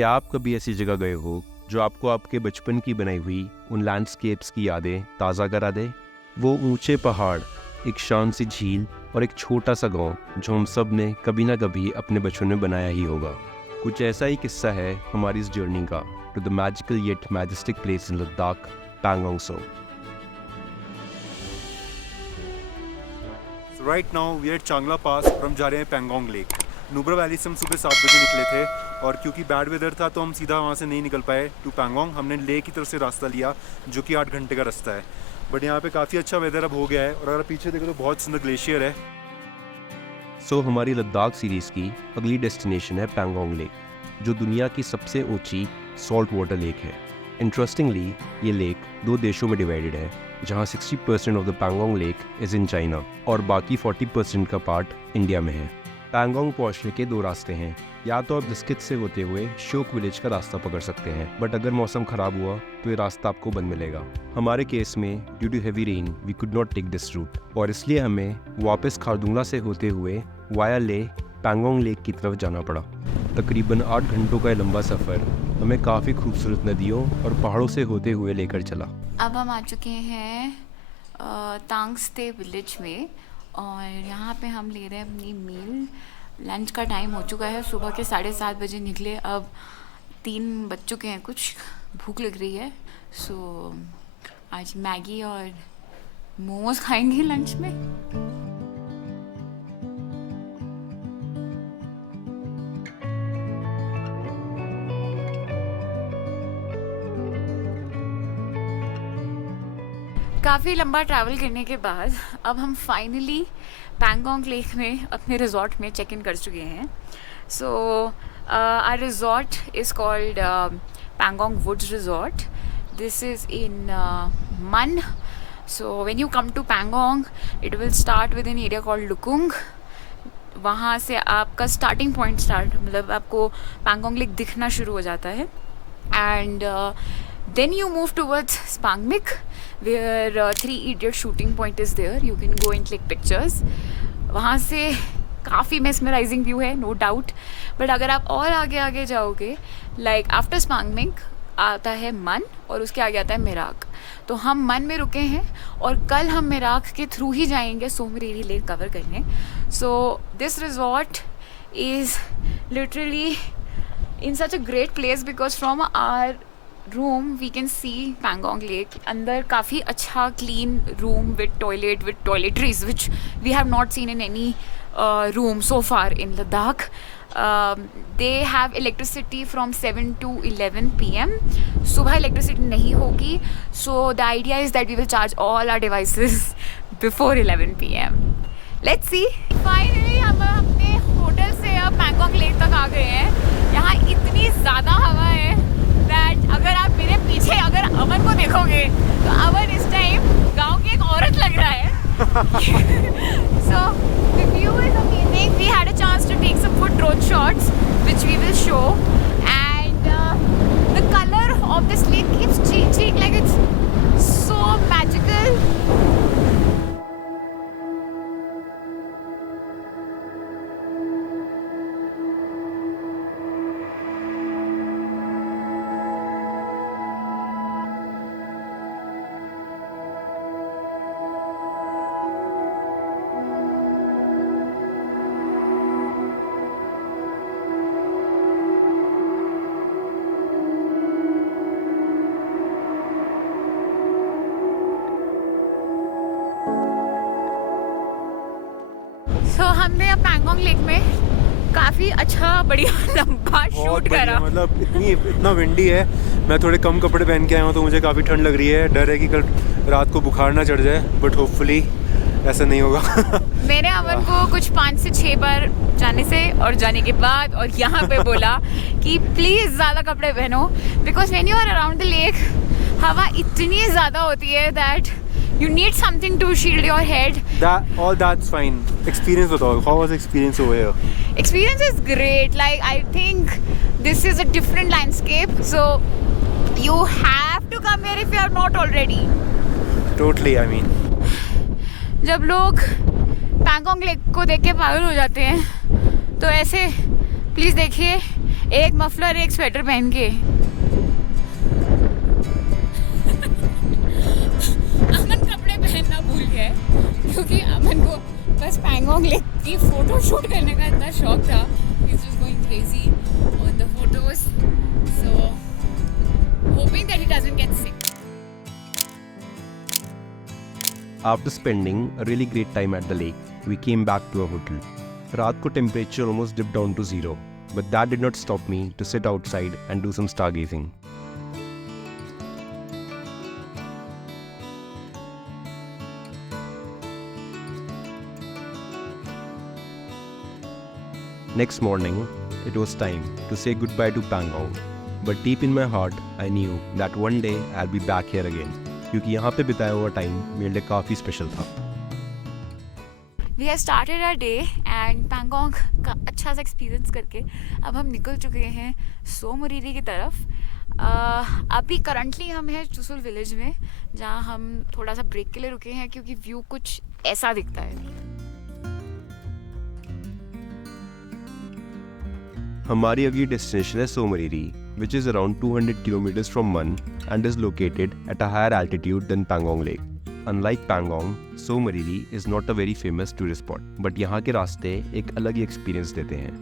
क्या आप कभी ऐसी जगह गए हो जो आपको आपके बचपन की बनाई हुई उन लैंडस्केप्स की यादें ताज़ा करा दे? वो ऊंचे पहाड़, एक शांत सी झील और एक छोटा सा गांव जो हम सब ने कभी ना कभी अपने बचपन में बनाया ही होगा। कुछ ऐसा ही किस्सा है हमारी इस जर्नी का to the magical yet majestic place in Ladakh, Pangong Tso. Right now we are at Changla pass और हम जा रहे हैं पैंगोंग लेक। नुब्रा वैली से हम सुबह 7 बजे निकले थे और क्योंकि बैड वेदर था तो हम सीधा वहाँ से नहीं निकल पाए टू पैंगोंग। हमने लेक की तरफ से रास्ता लिया जो कि 8 घंटे का रास्ता है। बट यहाँ पे काफ़ी अच्छा वेदर अब हो गया है और अगर पीछे देखो तो बहुत सुंदर ग्लेशियर है। सो हमारी लद्दाख सीरीज़ की अगली डेस्टिनेशन है पैंगोंग लेक, जो दुनिया की सबसे ऊंची सॉल्ट वाटर लेक है। इंटरेस्टिंगली ये लेक 2 देशों में डिवाइडेड है, जहाँ 60% of the Pangong lake is in China और बाकी 40% का पार्ट इंडिया में है। पैंगोंग पहुँचने के 2 रास्ते हैं, या तो आप दिस्कित से होते हुए श्योक विलेज का रास्ता पकड़ सकते हैं, बट अगर मौसम खराब हुआ तो ये रास्ता आपको बंद मिलेगा। हमारे केस में due to heavy rain we could not take this route और इसलिए हमें वापस खारदुंगला से होते हुए वाया ले पैंगोंग लेक की तरफ जाना पड़ा। तकरीबन 8 घंटों का लंबा सफ़र हमें काफ़ी खूबसूरत नदियों और पहाड़ों से होते हुए लेकर चला। अब हम आ चुके हैं तांगस्ते विलेज में और यहाँ पे हम ले रहे हैं अपनी मील। लंच का टाइम हो चुका है, सुबह के 7:30 बजे निकले, अब 3 बज चुके हैं, कुछ भूख लग रही है। सो आज मैगी और मोमोज खाएंगे लंच में। काफ़ी लंबा ट्रैवल करने के बाद अब हम फाइनली पैंगोंग लेक में अपने रिजॉर्ट में चेक इन कर चुके हैं। So our resort is called Pangong Woods Resort. This is in Man. So when you come to Pangong it will start with an area called Lukung. वहाँ से आपका स्टार्टिंग पॉइंट मतलब आपको पैंगोंग लेक दिखना शुरू हो जाता है। And then you move towards Spangmik where 3 Idiot shooting point is there. You can go and click pictures. वहाँ से काफ़ी mesmerizing view है, no doubt. But अगर आप और आगे जाओगे, like after Spangmik आता है मन और उसके आगे आता है मेराक। तो हम मन में रुके हैं और कल हम मेराक के थ्रू ही जाएंगे सोमरेरी लेक कवर करने। So this resort is literally in such a great place because from our room we can see Pangong Lake. अंदर काफ़ी अच्छा clean room with toilet with toiletries which we have not seen in any room so far in Ladakh. They have electricity from 7 to 11 PM. सुबह electricity नहीं होगी, so the idea is that we will charge all our devices before 11 PM. Let's see. Finally हम अपने hotel से अब Pangong Lake तक आ गए हैं। यहाँ इतनी ज़्यादा हवा है that अगर आप मेरे पीछे अगर अमन को देखोगे तो अमन इस टाइम गांव की एक औरत लग रहा है। So the view is amazing. We had a chance to take some good drone shots which we will show, and the color of this lake keeps changing, like it's so magical. तो हमने अब Pangong lake में काफ़ी अच्छा बढ़िया लंबा shoot करा। मतलब इतना विंडी है, मैं थोड़े कम कपड़े पहन के आया हूँ तो मुझे काफ़ी ठंड लग रही है। डर है कि कल रात को बुखार ना चढ़ जाए, बट होपफुली ऐसा नहीं होगा। मैंने अमन को कुछ 5 से 6 बार जाने से और जाने के बाद और यहाँ पे बोला कि प्लीज़ ज़्यादा कपड़े पहनो, because when you are around the lake हवा इतनी ज़्यादा होती है that you need something to shield your head. That's fine. Experience बताओ, how was the experience over here? Experience is great. Like I think this is a different landscape, so you have to come here if you are not already. Totally, I mean. जब लोग Pangong lake को देख के पागल हो जाते हैं तो ऐसे प्लीज़ देखिए एक मफलर एक स्वेटर पहन के। अमन कपड़े पहनना भूल गए क्योंकि अमन को बस पैंगोंग लेक की फोटो शूट करने का इतना शौक था। He's just going crazy on the photos, so hoping that he doesn't get sick. After spending a really great time at the lake, we came back to our hotel. रात को temperature almost dipped down to zero, but that did not stop me to sit outside and do some stargazing. Next morning, it was time to say goodbye to Pangong. But deep in my heart, I knew that one day I'll be back here again. क्योंकि यहाँ पे बिताया हुआ time मेरे लिए काफ़ी special था। We have started our day and Pangong का अच्छा सा एक्सपीरियंस करके अब हम निकल चुके हैं सो मोरिरी की तरफ। अभी करंटली हम हैं चुसुल विलेज में, जहाँ हम थोड़ा सा ब्रेक के लिए रुके हैं क्योंकि व्यू कुछ ऐसा दिखता है। हमारी अगली डेस्टिनेशन है सो Moriri, which is around 200 kilometers from Mun and is located at a higher altitude than Pangong Lake. Unlike Pangong, So Mariri is not a very famous tourist spot, but यहाँ के रास्ते एक अलग ही experience देते हैं.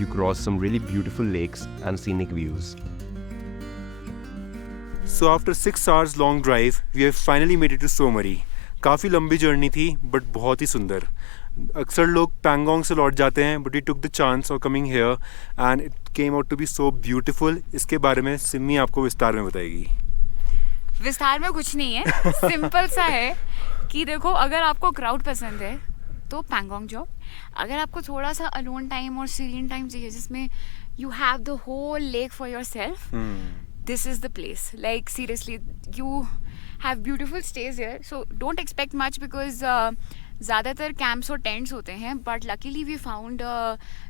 You cross some really beautiful lakes and scenic views. So after 6 hours long drive, we have finally made it to So Mariri. काफ़ी लंबी journey थी बट बहुत ही सुंदर। अक्सर लोग पैंगोंग से लौट जाते हैं but we took the chance of coming here and it came out to be so beautiful. इसके बारे में सिमी आपको विस्तार में बताएगी। विस्तार में कुछ नहीं है, सिंपल सा है कि देखो, अगर आपको क्राउड पसंद है तो पैंगोंग जाओ। अगर आपको थोड़ा सा अलोन टाइम और सीरियन टाइम चाहिए जिसमें you have the whole lake for yourself, this is the place. Like seriously, you have beautiful stage here, so don't expect much because ज़्यादातर कैंप्स और टेंट्स होते हैं, but luckily we found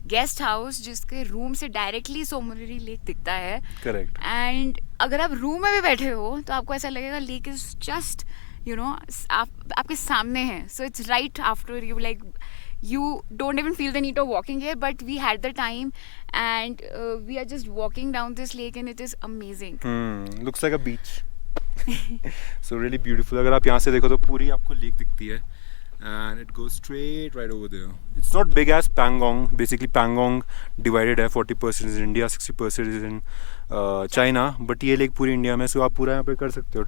guest house जिसके room से directly Tso Moriri lake दिखता है। Correct. And अगर आप रूम में भी बैठे हो तो आपको ऐसा लगेगा लेक इज जस्ट आपके सामने है। So it's right after you, like you don't even feel the need of walking here, but we had the time and we are just walking down this lake and it is amazing. Looks like a beach. So really beautiful. अगर आप यहाँ से देखो तो पूरी आपको lake दिखती है and it goes straight right over there. It's not big as Pangong. Basically Pangong divided है, 40% is India, 60% is in China, but ये लेक पूरी इंडिया में, so आप पूरा यहाँ पे कर सकते हो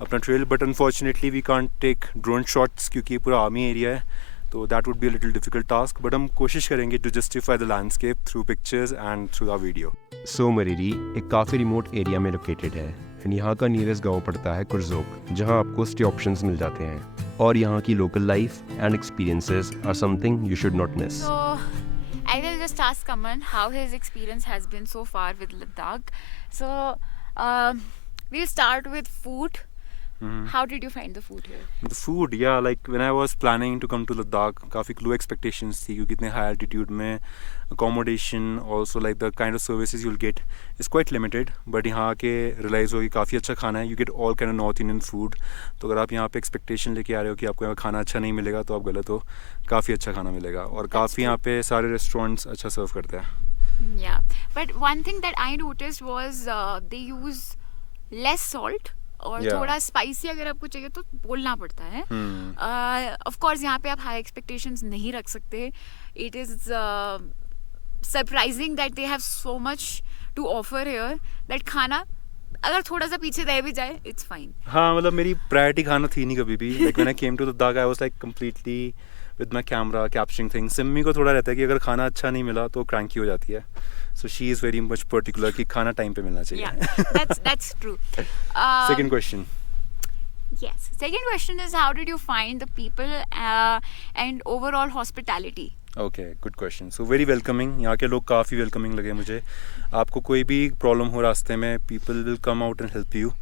अपना trail. But unfortunately we can't take drone shots क्योंकि ये पूरा आर्मी एरिया है, तो that would be a little difficult task, but हम कोशिश करेंगे to justify the landscape through pictures and through our video. सो मोरिरी एक काफ़ी रिमोट एरिया में लोकेटेड है एंड यहाँ का नियरेस्ट गांव पड़ता है कुर्जोक, जहाँ आपको स्टे ऑप्शंस मिल जाते हैं और यहाँ की local life and experiences are something you should not miss. So I will just ask Aman how his experience has been so far with Ladakh. So we'll start with food. How did you find the food here? The food, yeah, like when I was planning to come to Ladakh, काफ़ी low expectations थी क्योंकि इतने high altitude में accommodation, also like the kind of services you'll get is quite limited. But यहाँ के realize हो कि काफ़ी अच्छा खाना है, you get all kind of North Indian food. तो अगर आप यहाँ पे expectation लेके आ रहे हो कि आपको यहाँ खाना अच्छा नहीं मिलेगा तो आप गलत हो, काफ़ी अच्छा खाना मिलेगा और काफ़ी यहाँ पे सारे restaurants अच्छा serve करते हैं। Yeah, but one thing that I noticed was they use less salt. और Yeah. थोड़ा स्पाइसी अगर आपको चाहिए तो बोलना पड़ता है। ऑफ कोर्स यहाँ पे आप हाई एक्सपेक्टेशंस नहीं रख सकते। It is surprising that they have so much to offer here that खाना अगर थोड़ा सा पीछे रह भी जाए इट्स फाइन। हाँ, मतलब मेरी प्रायोरिटी खाना थी नहीं कभी भी। Like when I came to Ladakh I was like completely with my camera capturing things. Simmi को थोड़ा रहता है कि अगर खाना अच्छा नहीं मिला तो क्रैंकी हो जाती है, so she is very much particular कि खाना टाइम पे मिलना चाहिए। Yeah, that's true. Second question. Yes. Second question is how did you find the people and overall hospitality? Okay, good question. So very welcoming, यहाँ के लोग काफ़ी welcoming लगे मुझे। आपको कोई भी प्रॉब्लम हो रास्ते में, people will come out and help you,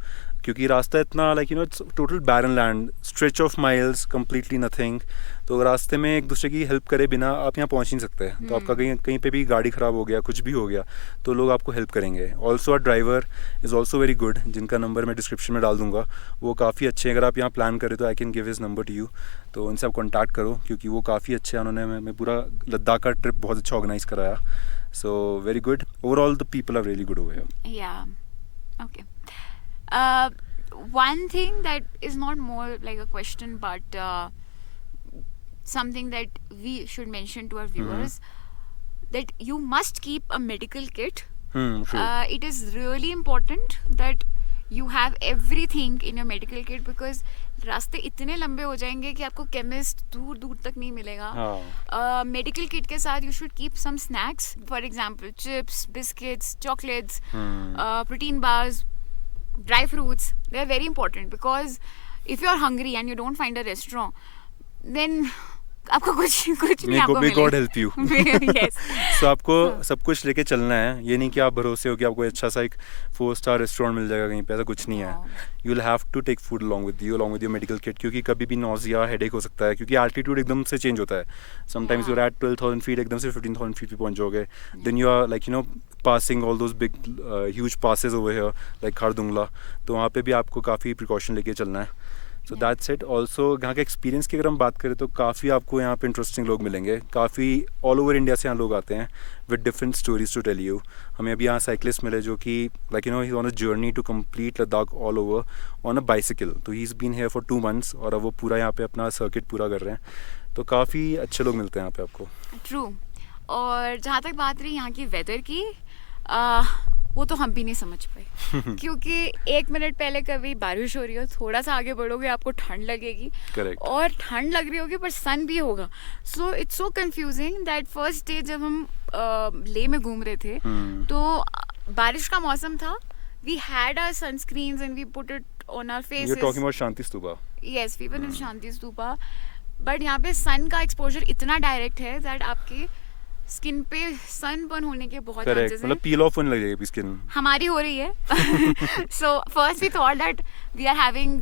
क्योंकि रास्ता इतना like it's total barren land, stretch of miles, completely nothing. तो रास्ते में एक दूसरे की हेल्प करे बिना आप यहाँ पहुँच नहीं सकते। तो आपका कहीं पे भी गाड़ी ख़राब हो गया, कुछ भी हो गया तो लोग आपको हेल्प करेंगे। Also a driver is also very good, जिनका नंबर मैं डिस्क्रिप्शन में डाल दूँगा। वो काफ़ी अच्छे हैं, अगर आप यहाँ प्लान करें तो I can give his number two you, तो उनसे आप कॉन्टैक्ट करो क्योंकि वो काफ़ी अच्छे हैं। उन्होंने मैं पूरा लद्दाख का ट्रिप बहुत अच्छा ऑर्गेनाइज़ कराया So very good. Overall, the people are really good over here. Yeah. Okay. One thing that is not more like a question, but something that we should mention to our viewers, that you must keep a medical kit. True. It is really important that you have everything in your medical kit, because रास्ते इतने लंबे हो जाएंगे कि आपको chemist दूर दूर तक नहीं मिलेगा. हाँ. मेडिकल किट के साथ you should keep some snacks, for example chips, biscuits, chocolates, protein bars, dry fruits. They are very important, because if you are hungry and you don't find a restaurant, then आपको कुछ नहीं आपको May God मिलेगा. help you. Yes. So आपको सब कुछ लेके चलना है. ये नहीं कि आप भरोसे हो कि आपको अच्छा सा एक 4-star रेस्टोरेंट मिल जाएगा कहीं पे, ऐसा कुछ नहीं है. You will have to take food along with you, along with your medical kit, क्योंकि कभी भी nausea, headache हो सकता है, क्योंकि altitude एकदम से change होता है. Sometimes you're at 12,000 feet, एकदम से 15,000 feet पे पहुंच जाओगे. Then you are like passing all those big huge passes over here like Khardungla. तो वहाँ पे भी आपको काफ़ी precaution लेके चलना है. So that's it. Also यहाँ के एक्सपीरियंस की अगर हम बात करें तो काफ़ी आपको यहाँ पे इंटरेस्टिंग लोग मिलेंगे. काफ़ी ऑल ओवर इंडिया से यहाँ लोग आते हैं with different stories to tell you. हमें अभी यहाँ साइकिलिस्ट मिले जो कि like he is on a journey to complete Ladakh all over on a bicycle. तो he is been here for 2 months और अब वो पूरा यहाँ पे अपना सर्किट पूरा कर रहे हैं. तो काफ़ी अच्छे लोग मिलते हैं यहाँ पे आपको. ट्रू. और जहाँ तक बात रही यहाँ की वेदर की, वो तो हम भी नहीं समझ पाए. क्योंकि 1 मिनट पहले कभी बारिश हो रही हो, थोड़ा सा आगे बढ़ोगे आपको ठंड लगेगी. Correct. और ठंड लग रही होगी पर सन भी होगा. So it's so confusing that first day जब हम ले में घूम रहे थे तो बारिश का मौसम था. We had our sunscreens and we put it on our faces. You're talking about Shanti Stupa. Yes, we were in Shanti Stupa. But यहाँ पे सन का एक्सपोजर इतना डायरेक्ट है दैट आपके स्किन पे सन बर्न होने के बहुत करेक्ट. चांसेस मतलब हैं. पील ऑफ होने लग जाएगी स्किन. हमारी हो रही है. So first we thought that we are having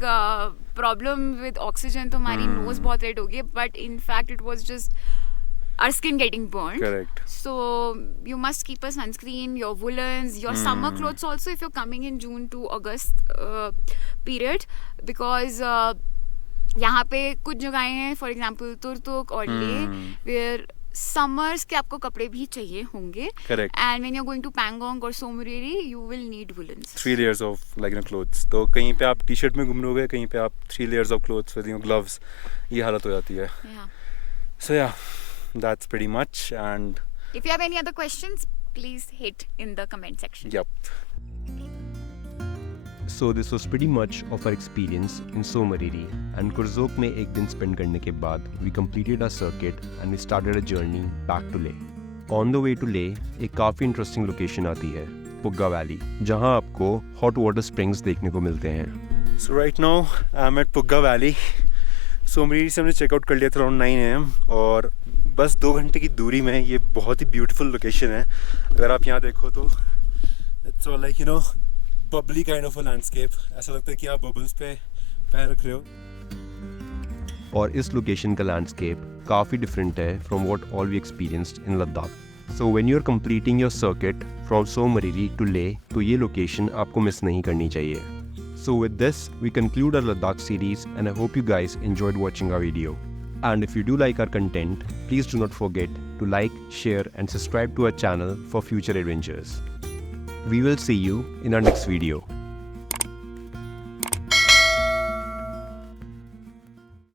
problem with oxygen, तो हमारी नोज बहुत रेड होगी. But in fact it was just our skin getting burned. Correct. So you must keep a sunscreen, your woolens, your summer clothes also if you're coming in June to August period, because यहाँ पे कुछ जगहें हैं, for example Turtuk और ले, where summers के आपको कपड़े भी चाहिए होंगे. Correct. And when you are going to Pangong और Tsomoriri you will need woollens. 3 layers of like clothes. तो कहीं पे आप टी शर्ट में घूम रहोगे, कहीं पे आप 3 layers of clothes with gloves. ये हालत हो जाती है. So yeah, that's pretty much. And If you have any other questions, please hit in the comment section. yep. So this was pretty much of our experience in Somariri, and Kurzok में एक दिन spend करने के बाद we completed our circuit and we started a journey back to Leh. On the way to Leh, एक काफ़ी interesting location आती है, पुग्गा वैली, जहाँ आपको hot water springs देखने को मिलते हैं. So right now I'm at Pugga Valley. Tso Moriri से हमने चेकआउट कर लिया था अराउंड 9 AM और बस 2 घंटे की दूरी में ये बहुत ही ब्यूटीफुल लोकेशन है. अगर आप यहाँ देखो तो it's all like Babli kind of a landscape. ऐसा लगता है कि आप बबल्स पे पैर रख रहे हो. और इस लोकेशन का लैंडस्केप काफ़ी डिफरेंट है from what all we experienced in Ladakh. So when you are completing your circuit from Tsomoriri to Leh, तो ये लोकेशन आपको मिस नहीं करनी चाहिए. So with this, we conclude our Ladakh series, and I hope you guys enjoyed watching our video. And if you do like our content, please do not forget to like, share and subscribe to our channel for future adventures. We will see you in our next video.